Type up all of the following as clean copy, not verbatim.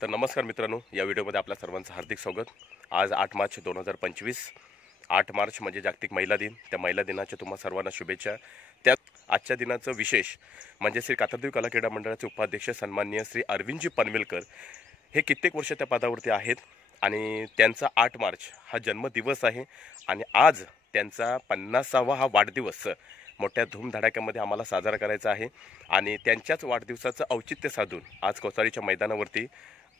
तर नमस्कार मित्रांनो, या व्हिडिओमध्ये आपल्या सर्वांचं हार्दिक स्वागत। आज 8 मार्च 2025, 8 मार्च म्हणजे जागतिक महिला दिन। त्या महिला दिनाच्या तुम्हा सर्वांना शुभेच्छा। त्यात आजच्या दिनाचं विशेष म्हणजे श्री कातरदेवी कला क्रीडा मंडळाचे उपाध्यक्ष सन्माननीय श्री अरविंदजी पनवेलकर हे कित्येक वर्ष त्या पदावरती आहेत आणि त्यांचा 8 मार्च हा जन्मदिवस आहे आणि आज त्यांचा 50वा हा वाढदिवस मोठ्या धूमधडाक्यामध्ये आम्हाला साजरा करायचा आहे आणि त्यांच्याच वाढदिवसाचं औचित्य साधून आज कोसारीच्या मैदानावरती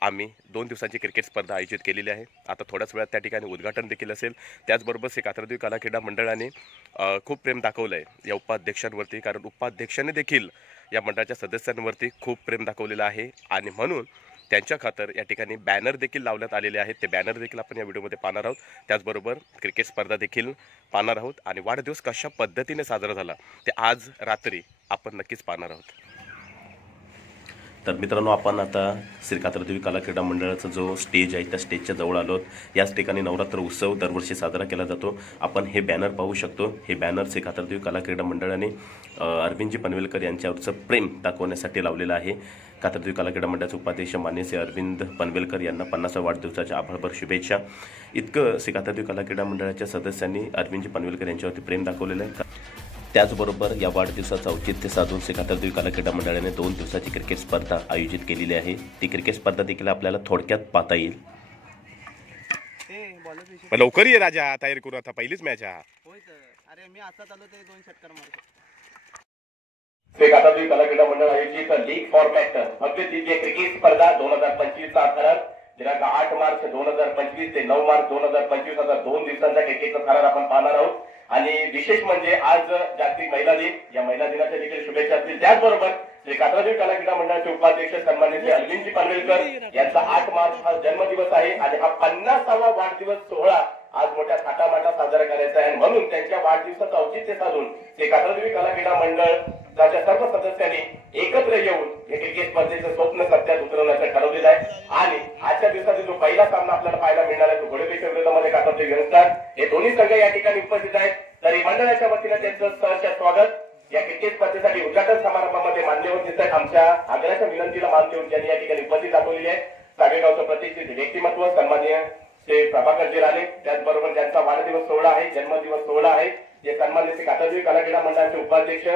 आम्ही 2 दिवसांची क्रिकेट स्पर्धा आयोजित केलेली आहे। आता थोड्याच वेळात त्या ठिकाणी उद्घाटन देखील असेल। त्याचबरोबर श्री कातरदेवी कला क्रीडा मंडळाने खूप प्रेम दाखवलं आहे या उपाध्यक्षांवरती, कारण उपाध्यक्षांनी देखील या मंडळाच्या सदस्यांवरती खूप प्रेम दाखवलेलं आहे आणि म्हणून त्यांच्या खातर या ठिकाणी बॅनर देखील लावण्यात आलेले आहेत। ते बॅनर देखील आपण या व्हिडिओमध्ये पाहणार आहोत। त्याचबरोबर क्रिकेट स्पर्धा देखील पाहणार आहोत आणि वाढदिवस कशा पद्धतीने साजरा झाला ते आज रात्री आपण नक्कीच पाहणार आहोत। तर मित्रांनो, आपण आता श्री कातरदेवी कला क्रीडा मंडळाचा जो स्टेज आहे त्या स्टेजच्या जवळ आलोत। याच ठिकाणी नवरात्र उत्सव दरवर्षी साजरा केला जातो। आपण हे बॅनर पाहू शकतो। हे बॅनर श्री कातरदेवी कला क्रीडा मंडळाने अरविंदजी पनवेलकर यांच्यावरचं प्रेम दाखवण्यासाठी लावलेलं आहे। कातरदेवी कला क्रीडा मंडळाचे उपाध्यक्ष माननीय श्री अरविंद पनवेलकर यांना 50व्या वाढदिवसाच्या आभारभर शुभेच्छा। इतकं श्री कातरदेवी कला क्रीडा मंडळाच्या सदस्यांनी अरविंदजी पनवेलकर यांच्यावरती प्रेम दाखवलेलं आहे। त्याचबरोबर या वाढदिवसाचं औचित्य साधून श्री कातरदेवी कला क्रीडा मंडळाने 2 दिवसाची क्रिकेट स्पर्धा आयोजित केलेली आहे। ती क्रिकेट स्पर्धा देखील आपल्याला थोडक्यात पाहता येईल। लवकर ये राजा, तयारी करू, आता पहिलीच मॅच आहे। अरे मी आता चालू ते 2 षटकार मारतो। श्री कातरदेवी कला क्रीडा मंडळ आयोजित लीग फॉर्मॅट अग्रद्वितीय क्रिकेट स्पर्धा 2025 चा थरार दिनांक 8 मार्च 2025 ते 9 मार्च 2025 असा 2 दिवसांचा क्रिकेटचा थरार आपण पाहणार आहोत। आणि विशेष म्हणजे आज जागतिक महिला दिन, या महिला दिनाच्या देखील शुभेच्छा असतील। त्याचबरोबर श्री कातरदेवी कला क्रीडा मंडळाचे उपाध्यक्ष सन्माननीय श्री अरविंदजी पनवेलकर यांचा 8 मार्च हा जन्मदिवस आहे आणि हा 50वा वाढदिवस सोहळा आज मोठ्या थाटामाटात साजरा करायचा आहे। म्हणून त्यांच्या वाढदिवसाचं औचित्य साधून श्री कातरदेवी कला क्रीडा मंडळाच्या सर्व सदस्यांनी एकत्र येऊन हे क्रिकेट स्पर्धेचं स्वप्न सत्यात उतरवण्याचं ठरवलेलं आहे। आणि आजच्या दिवसातील जो पहिला सामना आपल्याला पाहायला मिळणार आहे तो घोडेपेशा विरोधामध्ये कातरदेवी यंगस्टर हे दोन्ही संघ या ठिकाणी उपस्थित आहेत। तरी मंडळाच्या वतीने त्यांचं सहर्ष स्वागत। या क्रिकेट स्पर्धेसाठी उद्घाटन समारंभामध्ये मान्यवर दिसत आहेत। आमच्या आग्रहाच्या विनंतीला मान देऊन त्यांनी या ठिकाणी उपस्थित दाखवलेली आहे। सागेगावचं प्रतिष्ठित व्यक्तिमत्व सन्माननीय श्री प्रभाकरजी राणे, त्याचबरोबर ज्यांचा वाढदिवस सोहळा आहे, जन्मदिवस सोहळा आहे, जे सन्माननीय श्री कातरदेवी कला क्रीडा मंडळाचे उपाध्यक्ष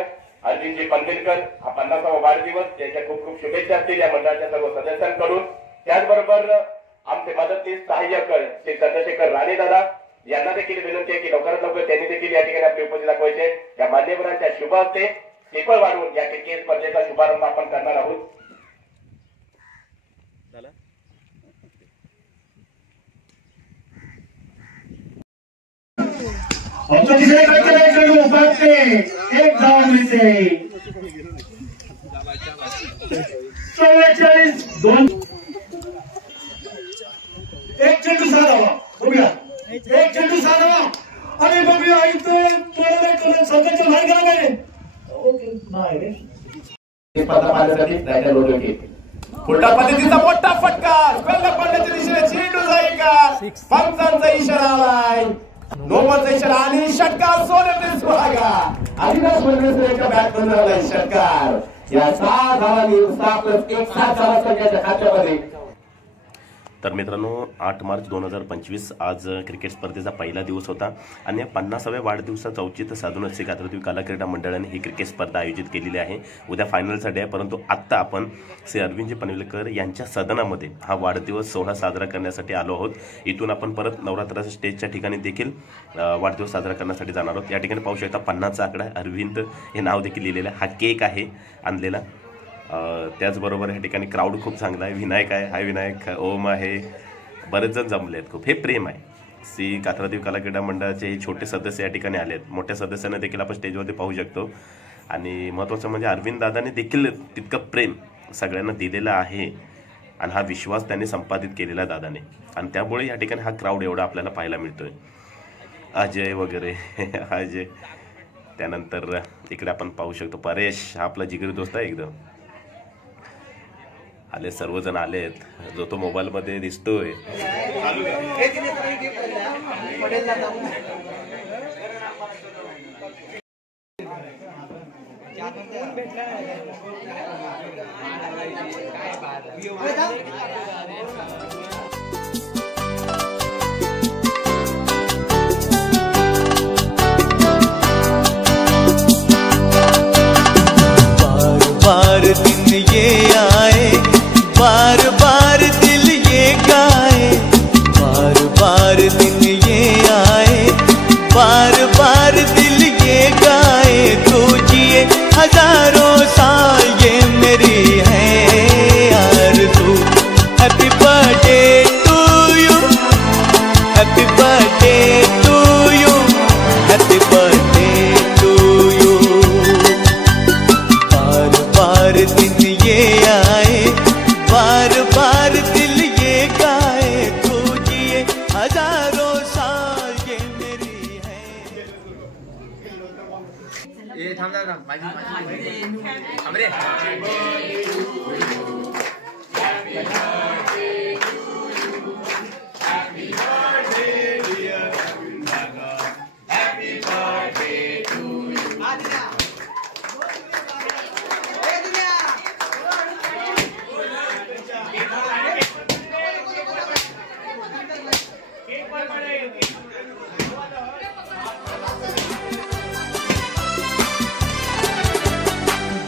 अरविंदजी पनवेलकर हा 50वा वाढदिवस, त्याच्या खूप खूप शुभेच्छा असतील या मंडळाच्या सर्व सदस्यांकडून। त्याचबरोबर आमचे मदतनीस सहाय्यक श्री चंद्रशेखर राणे दादा यांना देखील विनंती आहे की लवकरात लवकर त्यांनी देखील या ठिकाणी आपली उपस्थिती दाखवायचे। या मान्यवरांच्या शुभ हस्ते पेपर वाढवून या क्रिकेट स्पर्धेचा शुभारंभ आपण करणार आहोत। एक धाव मिळते 44 2 एक चेंडू साधावा बघूया, एक चेंडू साधावा आणि बघूया इथं स्वतःच्या बाहेर गेला नाही ओके नाही रे स्पर्धा पाहण्यासाठी रायडर रोड येते। उलटा पद्धतीचा मोठा फटका वेल्ला पडण्याच्या दिशेने चेंडू जाईल का? पंचांचा इशारा आलाय, नोबलचा इशारा आणि षटकार सोडण्यास सुहागा अविनाश बर्वेचे एका बॅट बंदरला षटकार। या 6 धावांनी 6+1 7 धावा संघाच्या खात्यामध्ये। तर मित्रांनो, 8 मार्च 2025 आज क्रिकेट स्पर्धेचा पहिला दिवस होता आणि या 50व्या वाढदिवसाचं औचित्य साधून श्री कातरदेवी कला क्रीडा मंडळाने ही क्रिकेट स्पर्धा आयोजित केलेली आहे। उद्या फायनलचा डे आहे, परंतु आत्ता आपण श्री अरविंदजी पनवेलकर यांच्या सदनामध्ये हा वाढदिवस सोहळा साजरा करण्यासाठी आलो आहोत। इथून आपण परत नवरात्राच्या स्टेजच्या ठिकाणी देखील वाढदिवस साजरा करण्यासाठी जाणार आहोत। या ठिकाणी पाहू शकता 50चा आकडा, अरविंद हे नाव देखील लिहिलेलं आहे। हा केक आहे आणलेला। त्याचबरोबर या ठिकाणी क्राऊड खूप चांगला आहे। विनायक आहे, हाय विनायक, ओम आहे, बरेच जण जमले आहेत। खूप हे प्रेम आहे। श्री कातरदेवी कला क्रीडा मंडळाचे हे छोटे सदस्य या ठिकाणी आले आहेत। मोठ्या सदस्यांना देखील आपण स्टेजवरती पाहू शकतो आणि महत्त्वाचं म्हणजे अरविंद दादाने देखील तितकं प्रेम सगळ्यांना दिलेलं आहे आणि हा विश्वास त्यांनी संपादित केलेला दादाने आणि त्यामुळे या ठिकाणी हा क्राऊड एवढा आपल्याला पाहायला मिळतोय। अजय वगैरे अजय, त्यानंतर इकडे आपण पाहू शकतो परेश, हा आपला जिगरी दोस्त आहे एकदम। आले, सर्वजण आलेत, जो तो मोबाईल मध्ये दिसतोय। भेटला बार दिन ये आए, बार बार दिल ये गाए, बार बार दिन ये आए, बार बार दिल ये गाए। तू जिए हजारों साल ये मेरी है आरज़ू। Happy birthday to you, happy birthday to you, happy birthday to you. बार बार दिन ये आए, बार बार दिल ये गाए। तू जिए हजारों साल ये मेरी है।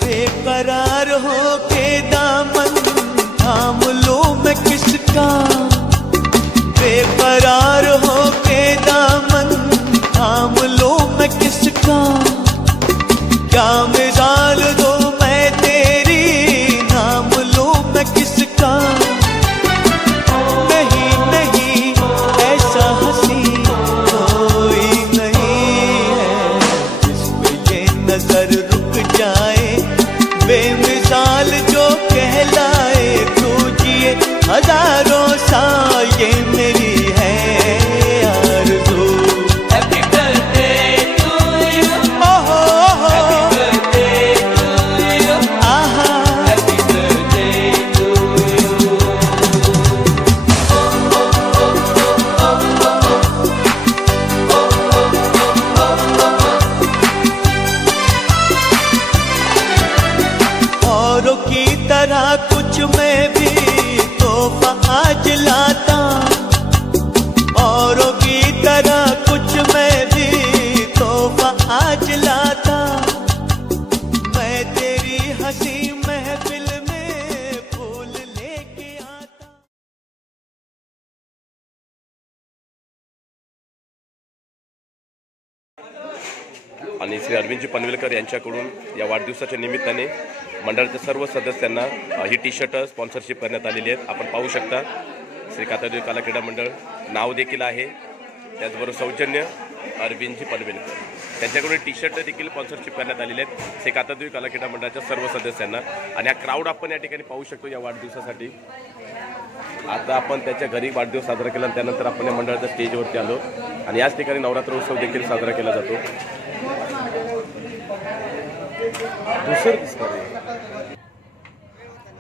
बेकरार हो के दामन थाम लो मैं किसका, बेकरार हो के दामन थाम लो मैं किसका। क्या मिसाल दो मैं तेरी, नाम लो मैं किसका। नहीं नहीं ऐसा हंसी कोई नहीं है जिस पे ये नजर रुक जाए, बेमिसाल जो कहलाए। तू जिए हजारों साल ये मेरी है आरज़ू। हैप्पी बर्थडे टू यू, ओहो हैप्पी बर्थडे टू यू, आहा हैप्पी बर्थडे टू यू। औरों की तरह कुछ मैं भी तोहफा आज लाता, औरों की तरह कुछ मैं भी तोहफा आज लाता। मैं तेरी हंसी महफिल में फूल लेके आता। आणि श्री अरविंदजी पनवेलकर यांच्याकडून या वाढदिवसाच्या निमित्ताने मंडळाच्या सर्व सदस्यांना ही टी शर्ट स्पॉन्सरशिप करण्यात आलेली आहेत. आपण पाहू शकता श्री कातरदेव कला क्रीडा मंडळ नाव देखील आहे, त्याचबरोबर सौजन्य अरविंदजी पनवेलकर त्यांच्याकडून टी शर्ट देखील स्पॉन्सरशिप करण्यात आलेली आहेत श्री कातरदेव कला क्रीडा मंडळाच्या सर्व सदस्यांना. आणि हा क्राऊड आपण या ठिकाणी पाहू शकतो या वाढदिवसासाठी. आता आपण त्याच्या घरी वाढदिवस साजरा केला, त्यानंतर आपण या मंडळाच्या स्टेजवरती आलो आणि याच ठिकाणी नवरात्र उत्सव देखील साजरा केला जातो.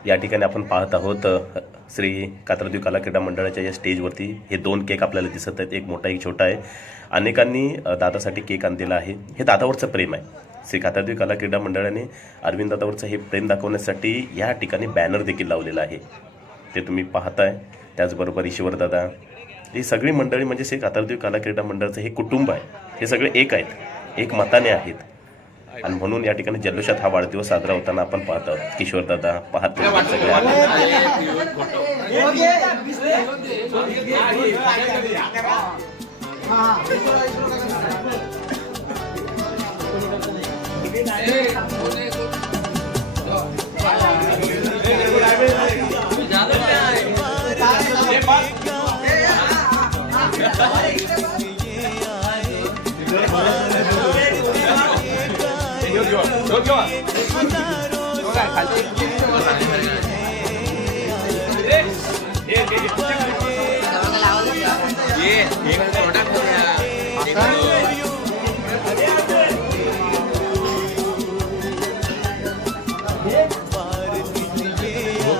या ठिकाणी आपण पाहत आहोत श्री कातरदेव कला क्रीडा मंडळाच्या या स्टेजवरती हे 2 केक आपल्याला दिसत आहेत, एक मोठा एक छोटा आहे. अनेकांनी दादासाठी केक आणलेला आहे. हे दादावरचं प्रेम आहे. श्री कातरदेव कला क्रीडा मंडळाने अरविंद दादावरचं हे प्रेम दाखवण्यासाठी या ठिकाणी बॅनर देखील लावलेला आहे, ते तुम्ही पाहताय. त्याचबरोबर ईश्वर दादा, ही सगळी मंडळी म्हणजे श्री कातरदेव कला क्रीडा मंडळाचं हे कुटुंब आहे. हे सगळे एक आहेत, एक मताने आहेत. आणि म्हणून या ठिकाणी जल्लोषात हा वाढदिवस साजरा होताना आपण पाहत आहोत. किशोर दादा पाहतो सगळे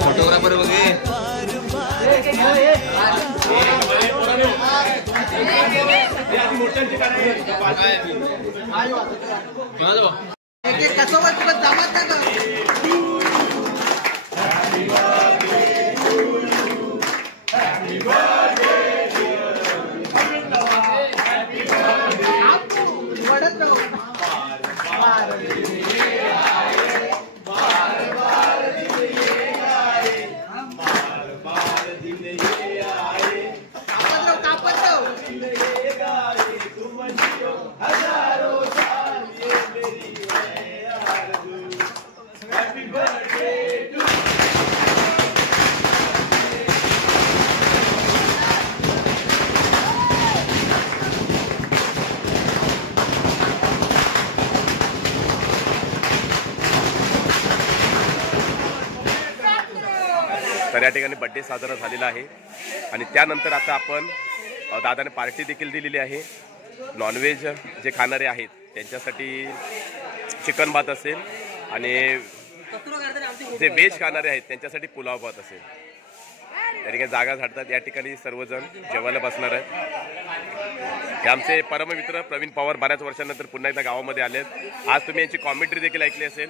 फोटोग्राफर वगैरे वडत ठिकाणी बड्डे साजरा झालेला आहे आणि त्यानंतर आता आपण दादाने पार्टी देखील दिलेली आहे. नॉनव्हेज जे खाणारे आहेत त्यांच्यासाठी चिकन भात असेल आणि जे व्हेज खाणारे आहेत त्यांच्यासाठी पुलाव भात असेल. त्या ठिकाणी जागा झाडतात. या ठिकाणी सर्वजण जेवायला बसणार आहेत. हे आमचे परममित्र प्रवीण पवार बऱ्याच वर्षांनंतर पुन्हा एकदा गावामध्ये आलेत. आज तुम्ही यांची कॉमेंट्री देखील ऐकली असेल.